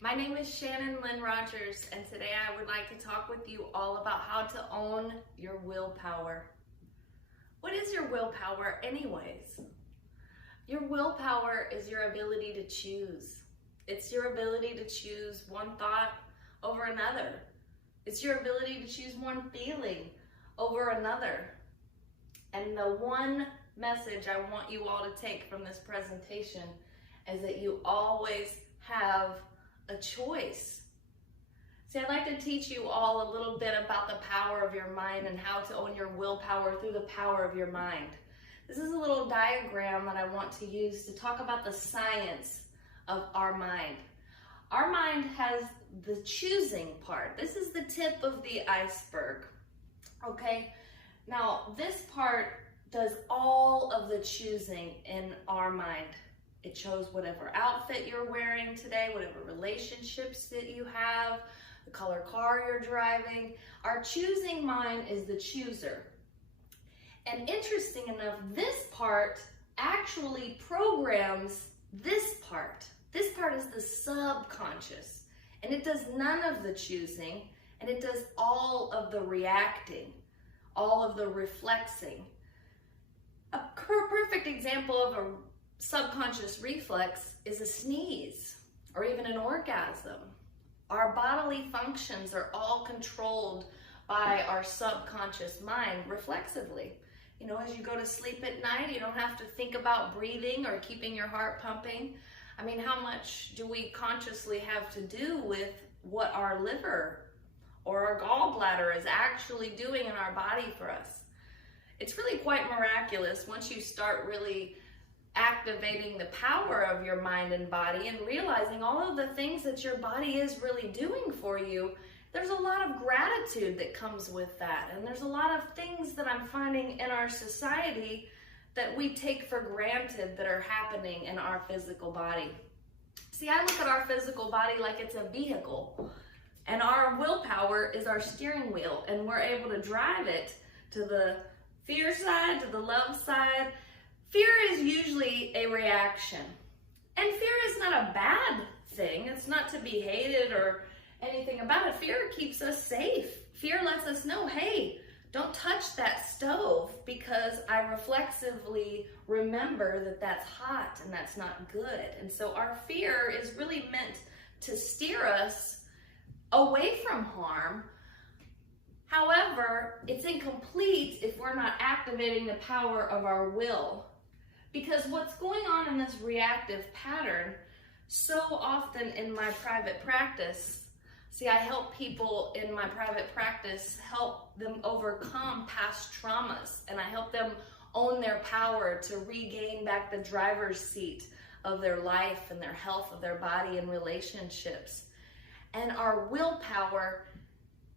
My name is Shannon Lynn Rogers, and today I would like to talk with you all about how to own your willpower. What is your willpower anyways? Your willpower is your ability to choose. It's your ability to choose one thought over another. It's your ability to choose one feeling over another. And the one message I want you all to take from this presentation is that you always have a choice. See, I'd like to teach you all a little bit about the power of your mind and how to own your willpower through the power of your mind. This is a little diagram that I want to use to talk about the science of our mind. Our mind has the choosing part. This is the tip of the iceberg, okay? Now, this part does all of the choosing in our mind. It chose whatever outfit you're wearing today, whatever relationships that you have, the color car you're driving. Our choosing mind is the chooser. And interesting enough, this part actually programs this part. This part is the subconscious, and it does none of the choosing, and it does all of the reacting, all of the reflexing. A perfect example of a subconscious reflex is a sneeze or even an orgasm. Our bodily functions are all controlled by our subconscious mind reflexively. You know, as you go to sleep at night, you don't have to think about breathing or keeping your heart pumping. I mean, how much do we consciously have to do with what our liver or our gallbladder is actually doing in our body for us? It's really quite miraculous once you start really activating the power of your mind and body and realizing all of the things that your body is really doing for you. There's a lot of gratitude that comes with that. And there's a lot of things that I'm finding in our society that we take for granted that are happening in our physical body. See, I look at our physical body like it's a vehicle, and our willpower is our steering wheel, and we're able to drive it to the fear side, to the love side. Fear is usually a reaction, and fear is not a bad thing. It's not to be hated or anything about it. Fear keeps us safe. Fear lets us know, hey, don't touch that stove, because I reflexively remember that that's hot and that's not good. And so our fear is really meant to steer us away from harm. However, it's incomplete if we're not activating the power of our will. Because what's going on in this reactive pattern so often in my private practice, see, I help people in my private practice, help them overcome past traumas, and I help them own their power to regain back the driver's seat of their life and their health of their body and relationships. And our willpower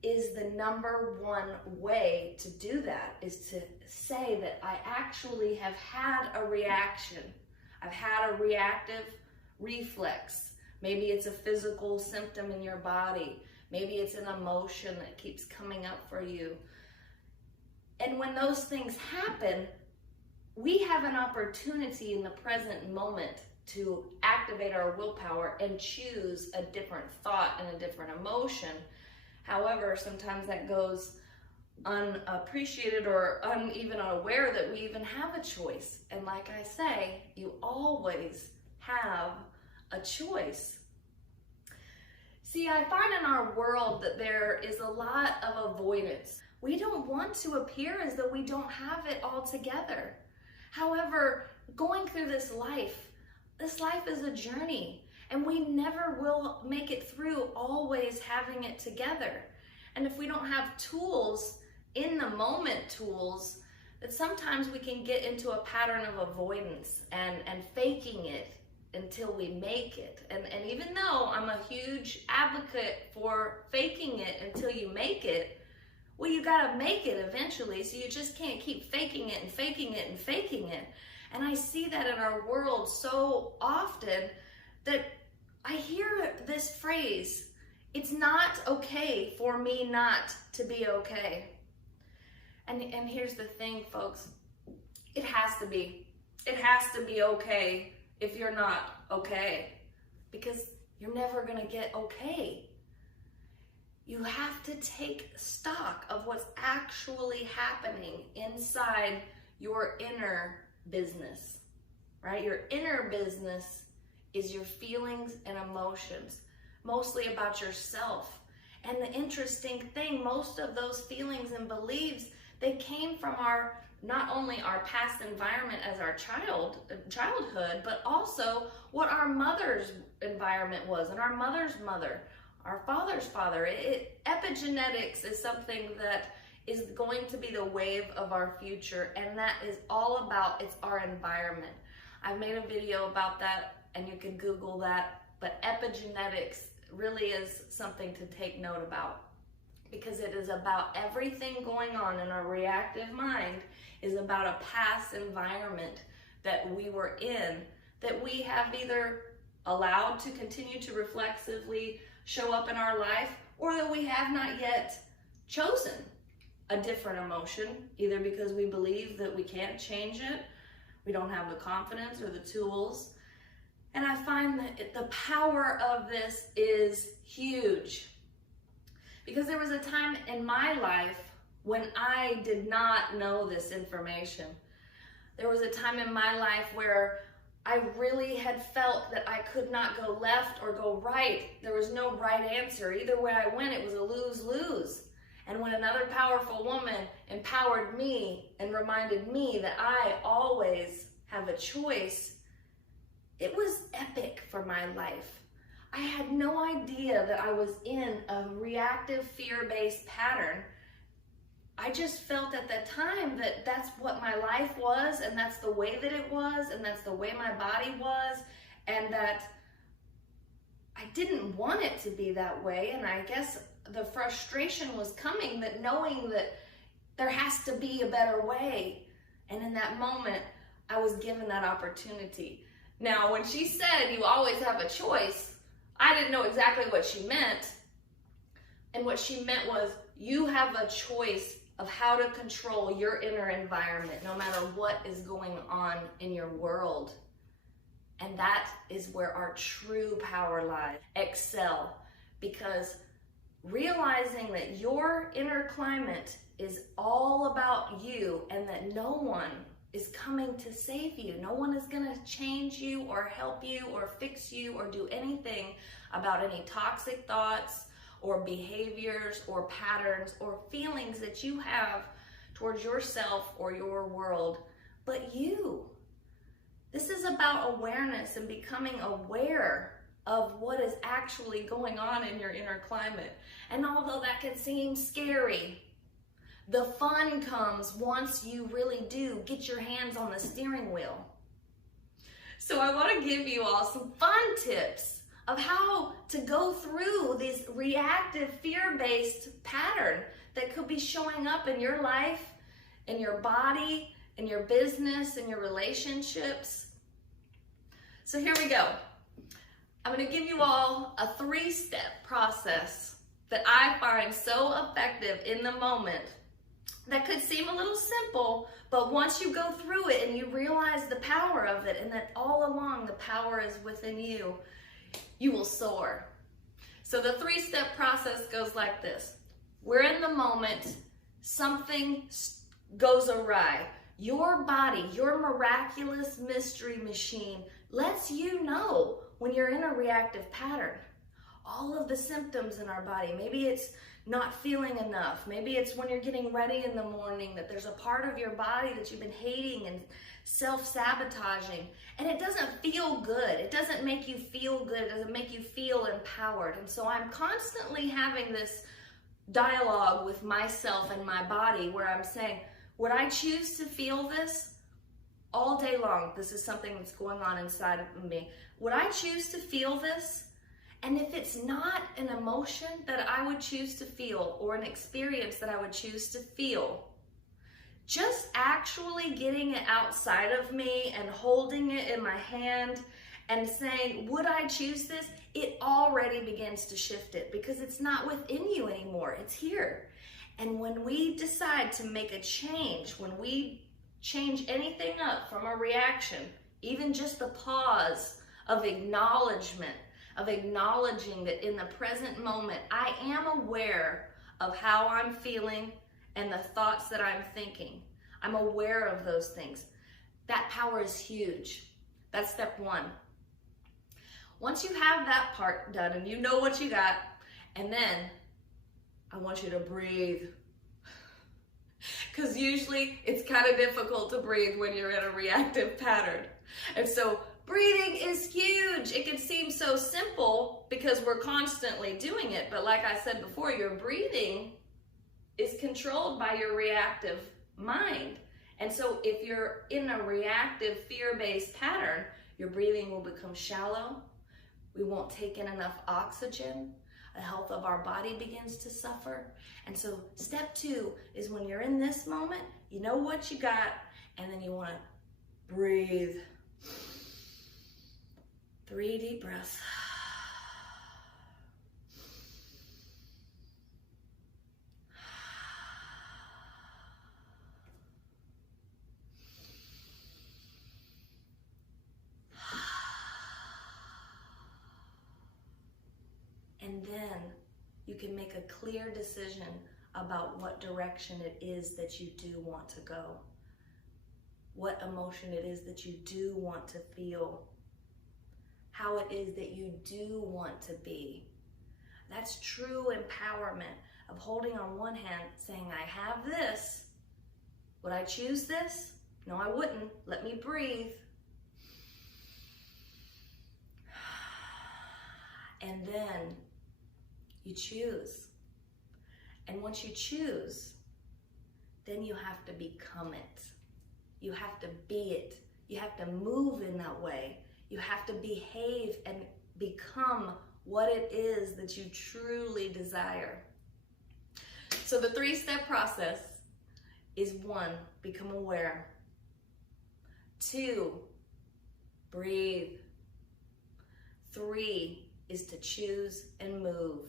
is the number one way to do that, is to say that I actually have had a reaction. I've had a reactive reflex. Maybe it's a physical symptom in your body. Maybe it's an emotion that keeps coming up for you. And when those things happen, we have an opportunity in the present moment to activate our willpower and choose a different thought and a different emotion. However, sometimes that goes unappreciated or even unaware that we even have a choice. And like I say, you always have a choice. See, I find in our world that there is a lot of avoidance. We don't want to appear as though we don't have it all together. However, going through this life is a journey, and we never will make it through always having it together. And if we don't have tools, in the moment tools, that sometimes we can get into a pattern of avoidance and faking it until we make it. And even though I'm a huge advocate for faking it until you make it, well, you gotta make it eventually, so you just can't keep faking it and faking it and faking it. And I see that in our world so often that I hear this phrase, it's not okay for me not to be okay. And here's the thing, folks, it has to be. It has to be okay if you're not okay. Because you're never going to get okay. You have to take stock of what's actually happening inside your inner business, right? Your inner business is your feelings and emotions, mostly about yourself. And the interesting thing, most of those feelings and beliefs, they came from not only our past environment as our childhood, but also what our mother's environment was, and our mother's mother, our father's father. Epigenetics is something that is going to be the wave of our future, and that is all about, it's our environment. I've made a video about that, and you can Google that, but epigenetics really is something to take note about, because it is about everything going on in our reactive mind is about a past environment that we were in, that we have either allowed to continue to reflexively show up in our life, or that we have not yet chosen a different emotion, either because we believe that we can't change it, we don't have the confidence or the tools. And I find that the power of this is huge, because there was a time in my life when I did not know this information. There was a time in my life where I really had felt that I could not go left or go right. There was no right answer. Either way I went, it was a lose-lose. And when another powerful woman empowered me and reminded me that I always have a choice, it was epic for my life. I had no idea that I was in a reactive fear-based pattern. I just felt at that time that that's what my life was, and that's the way that it was, and that's the way my body was, and that I didn't want it to be that way. And I guess the frustration was coming, that knowing that there has to be a better way. And in that moment, I was given that opportunity. Now, when she said you always have a choice, I didn't know exactly what she meant. And what she meant was you have a choice of how to control your inner environment, no matter what is going on in your world. And that is where our true power lies. Excel. Because realizing that your inner climate is all about you, and that no one is coming to save you. No one is going to change you or help you or fix you or do anything about any toxic thoughts or behaviors or patterns or feelings that you have towards yourself or your world, but you. This is about awareness and becoming aware of what is actually going on in your inner climate. And although that can seem scary, the fun comes once you really do get your hands on the steering wheel. So I want to give you all some fun tips of how to go through this reactive fear-based pattern that could be showing up in your life, in your body, in your business, in your relationships. So here we go. I'm going to give you all a 3-step process that I find so effective in the moment, that could seem a little simple, but once you go through it and you realize the power of it, and that all along the power is within you, you will soar. So the 3-step process goes like this. We're in the moment, something goes awry. Your body, your miraculous mystery machine, lets you know when you're in a reactive pattern. All of the symptoms in our body. Maybe it's not feeling enough. Maybe it's when you're getting ready in the morning that there's a part of your body that you've been hating and self-sabotaging, and it doesn't feel good. It doesn't make you feel good. It doesn't make you feel empowered. And so I'm constantly having this dialogue with myself and my body where I'm saying, would I choose to feel this all day long? This is something that's going on inside of me. Would I choose to feel this? And if it's not an emotion that I would choose to feel, or an experience that I would choose to feel, just actually getting it outside of me and holding it in my hand and saying, would I choose this? It already begins to shift it, because it's not within you anymore. It's here. And when we decide to make a change, when we change anything up from a reaction, even just the pause of acknowledgement of acknowledging that in the present moment, I am aware of how I'm feeling and the thoughts that I'm thinking. I'm aware of those things. That power is huge. That's step one. Once you have that part done and you know what you got, and then I want you to breathe. Because usually it's kind of difficult to breathe when you're in a reactive pattern. And so breathing is huge. It can seem so simple because we're constantly doing it. But like I said before, your breathing is controlled by your reactive mind. And so if you're in a reactive fear-based pattern, your breathing will become shallow. We won't take in enough oxygen. The health of our body begins to suffer. And so step two is when you're in this moment, you know what you got, and then you want to breathe. 3 deep breaths. And then you can make a clear decision about what direction it is that you do want to go, what emotion it is that you do want to feel, how it is that you do want to be. That's true empowerment of holding on one hand, saying, I have this. Would I choose this? No, I wouldn't. Let me breathe. And then you choose. And once you choose, then you have to become it. You have to be it. You have to move in that way. You have to behave and become what it is that you truly desire. So the 3-step process is 1, become aware. 2, breathe. 3 is to choose and move.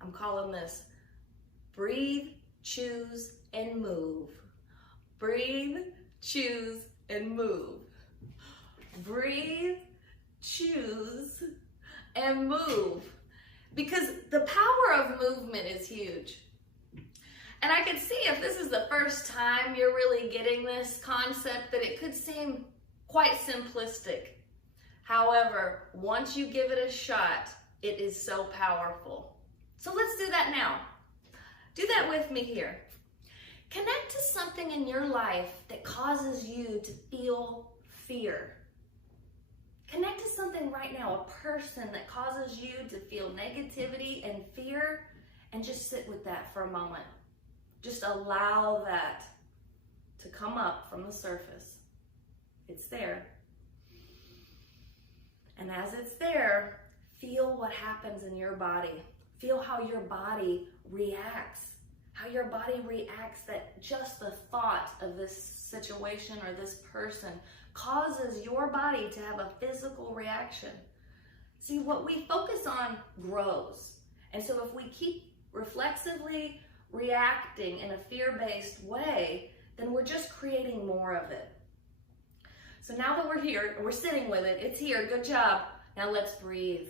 I'm calling this breathe, choose, and move. Breathe, choose, and move. Breathe, choose, and move. Because the power of movement is huge. And I can see if this is the first time you're really getting this concept that it could seem quite simplistic. However, once you give it a shot, it is so powerful. So let's do that now. Do that with me here. Connect to something in your life that causes you to feel fear. Connect to something right now, a person that causes you to feel negativity and fear, and just sit with that for a moment. Just allow that to come up from the surface. It's there. And as it's there, feel what happens in your body. Feel how your body reacts. How your body reacts that just the thought of this situation or this person causes your body to have a physical reaction. See, what we focus on grows. And so if we keep reflexively reacting in a fear-based way, then we're just creating more of it. So now that we're here, we're sitting with it, it's here, good job. Now let's breathe.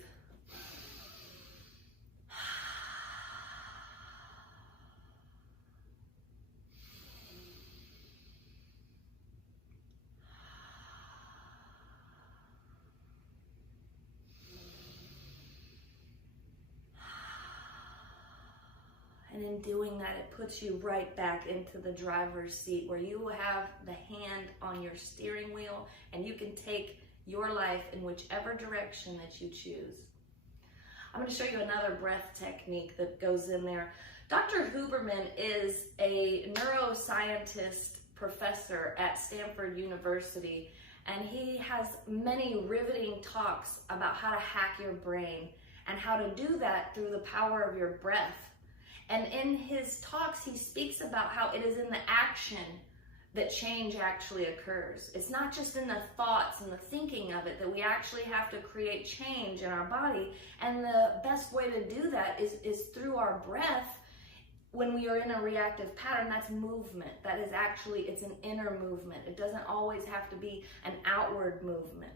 And in doing that, it puts you right back into the driver's seat where you have the hand on your steering wheel and you can take your life in whichever direction that you choose. I'm going to show you another breath technique that goes in there. Dr. Huberman is a neuroscientist professor at Stanford University, and he has many riveting talks about how to hack your brain and how to do that through the power of your breath. And in his talks, he speaks about how it is in the action that change actually occurs. It's not just in the thoughts and the thinking of it that we actually have to create change in our body. And the best way to do that is through our breath. When we are in a reactive pattern, that's movement. That is actually, it's an inner movement. It doesn't always have to be an outward movement.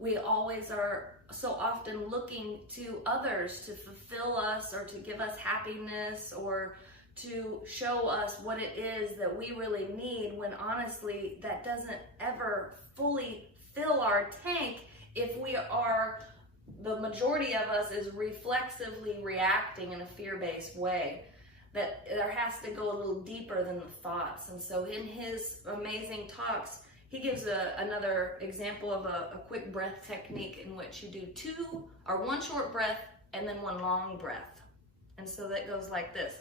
We always are so often looking to others to fulfill us or to give us happiness or to show us what it is that we really need, when honestly that doesn't ever fully fill our tank if we are, the majority of us is reflexively reacting in a fear-based way. That there has to go a little deeper than the thoughts. And so in his amazing talks, he gives another example of a quick breath technique in which you do one short breath and then one long breath. And so that goes like this.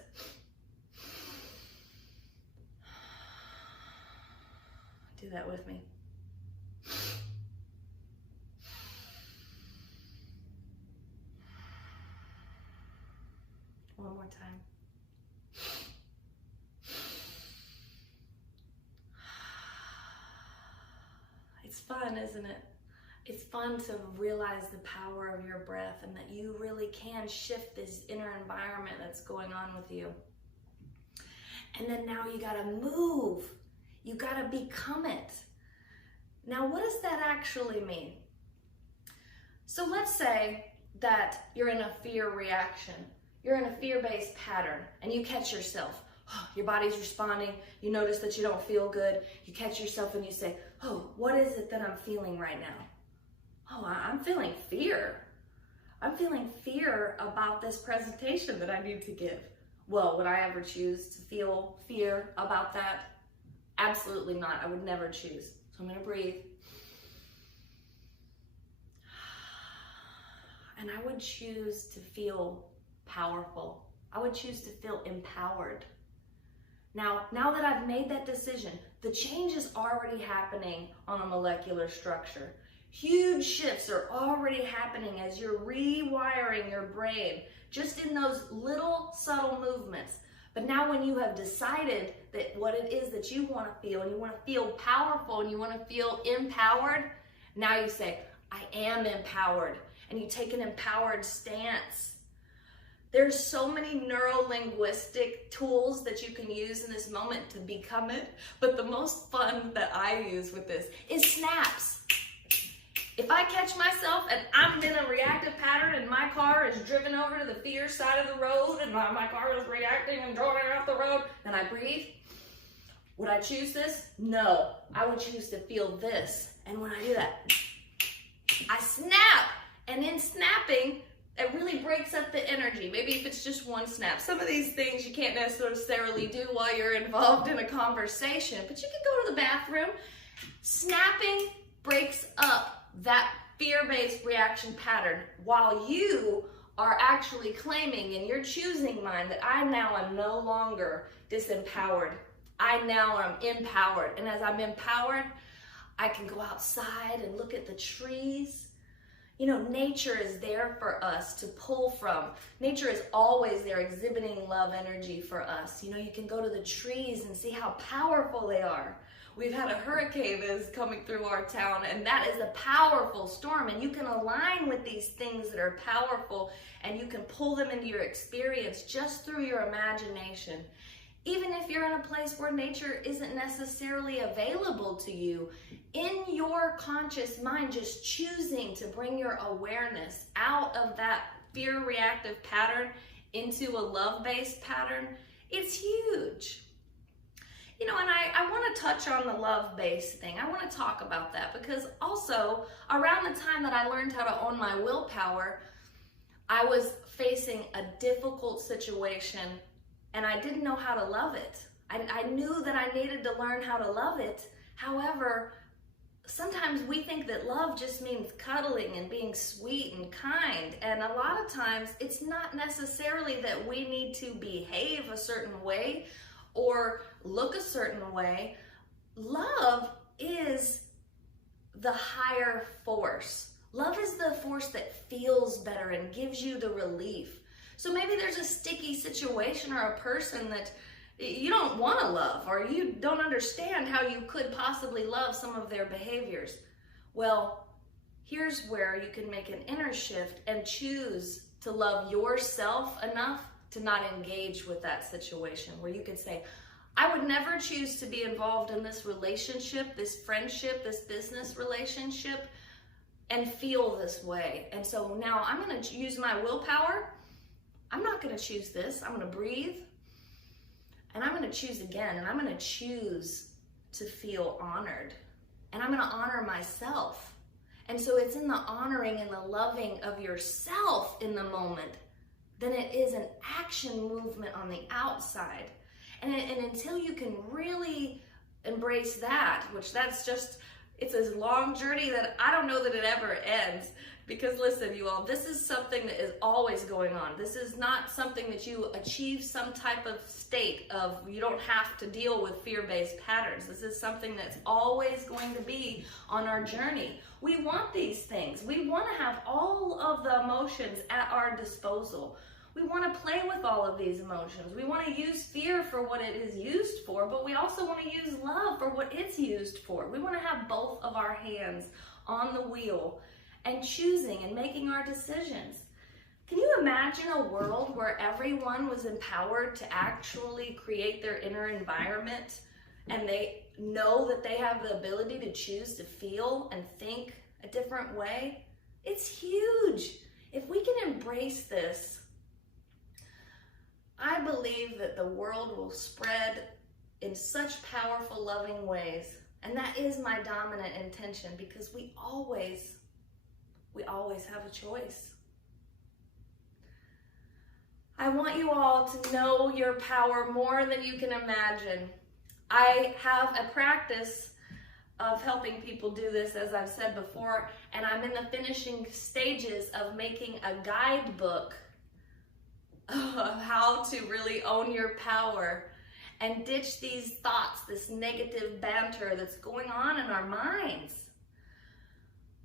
Do that with me. One more time. It's fun, isn't it? It's fun to realize the power of your breath and that you really can shift this inner environment that's going on with you. And then now you gotta move. You gotta become it. Now, what does that actually mean? So let's say that you're in a fear reaction. You're in a fear-based pattern and you catch yourself. Your body's responding. You notice that you don't feel good. You catch yourself and you say, oh, what is it that I'm feeling right now? Oh, I'm feeling fear. I'm feeling fear about this presentation that I need to give. Well, would I ever choose to feel fear about that? Absolutely not. I would never choose. So I'm going to breathe. And I would choose to feel powerful. I would choose to feel empowered. Now that I've made that decision, the change is already happening on a molecular structure. Huge shifts are already happening as you're rewiring your brain, just in those little subtle movements. But now when you have decided that what it is that you want to feel, and you want to feel powerful, and you want to feel empowered, now you say, I am empowered. And you take an empowered stance. There's so many neuro-linguistic tools that you can use in this moment to become it. But the most fun that I use with this is snaps. If I catch myself and I'm in a reactive pattern and my car is driven over to the fear side of the road and my car is reacting and driving off the road, and I breathe, would I choose this? No, I would choose to feel this. And when I do that, I snap. And in snapping, it really breaks up the energy. Maybe if it's just one snap. Some of these things you can't necessarily do while you're involved in a conversation, but you can go to the bathroom. Snapping breaks up that fear-based reaction pattern while you are actually claiming and you're choosing mind that I now am no longer disempowered. I now am empowered. And as I'm empowered, I can go outside and look at the trees. You know, nature is there for us to pull from. Nature is always there exhibiting love energy for us. You know, you can go to the trees and see how powerful they are. We've had a hurricane that is coming through our town, and that is a powerful storm. And you can align with these things that are powerful, and you can pull them into your experience just through your imagination. Even if you're in a place where nature isn't necessarily available to you, in your conscious mind, just choosing to bring your awareness out of that fear reactive pattern into a love-based pattern, it's huge. You know, and I want to touch on the love-based thing. I want to talk about that because also around the time that I learned how to own my willpower, I was facing a difficult situation and I didn't know how to love it. I knew that I needed to learn how to love it. However, sometimes we think that love just means cuddling and being sweet and kind. And a lot of times it's not necessarily that we need to behave a certain way or look a certain way. Love is the higher force. Love is the force that feels better and gives you the relief. So maybe there's a sticky situation or a person that you don't want to love, or you don't understand how you could possibly love some of their behaviors. Well, here's where you can make an inner shift and choose to love yourself enough to not engage with that situation, where you could say, I would never choose to be involved in this relationship, this friendship, this business relationship, and feel this way. And so now I'm going to use my willpower. I'm not going to choose this. I'm going to breathe. And I'm going to choose again. And I'm going to choose to feel honored. And I'm going to honor myself. And so it's in the honoring and the loving of yourself in the moment than it is an action movement on the outside. And until you can really embrace that, which that's just, it's a long journey that I don't know that it ever ends. Because listen, you all, this is something that is always going on. This is not something that you achieve some type of state of, you don't have to deal with fear-based patterns. This is something that's always going to be on our journey. We want these things. We want to have all of the emotions at our disposal. We want to play with all of these emotions. We want to use fear for what it is used for, but we also want to use love for what it's used for. We want to have both of our hands on the wheel and choosing and making our decisions. Can you imagine a world where everyone was empowered to actually create their inner environment and they know that they have the ability to choose to feel and think a different way? It's huge. If we can embrace this, I believe that the world will spread in such powerful, loving ways. And that is my dominant intention, because we always have a choice. I want you all to know your power more than you can imagine. I have a practice of helping people do this, as I've said before, and I'm in the finishing stages of making a guidebook of how to really own your power and ditch these thoughts, this negative banter that's going on in our minds.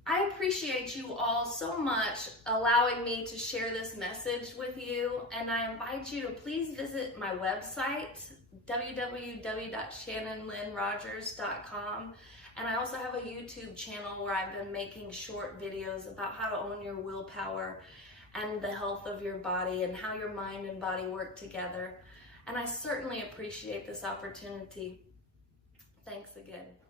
I appreciate you all so much allowing me to share this message with you, and I invite you to please visit my website, www.shannonlynnrogers.com, and I also have a YouTube channel where I've been making short videos about how to own your willpower and the health of your body and how your mind and body work together. And I certainly appreciate this opportunity. Thanks again.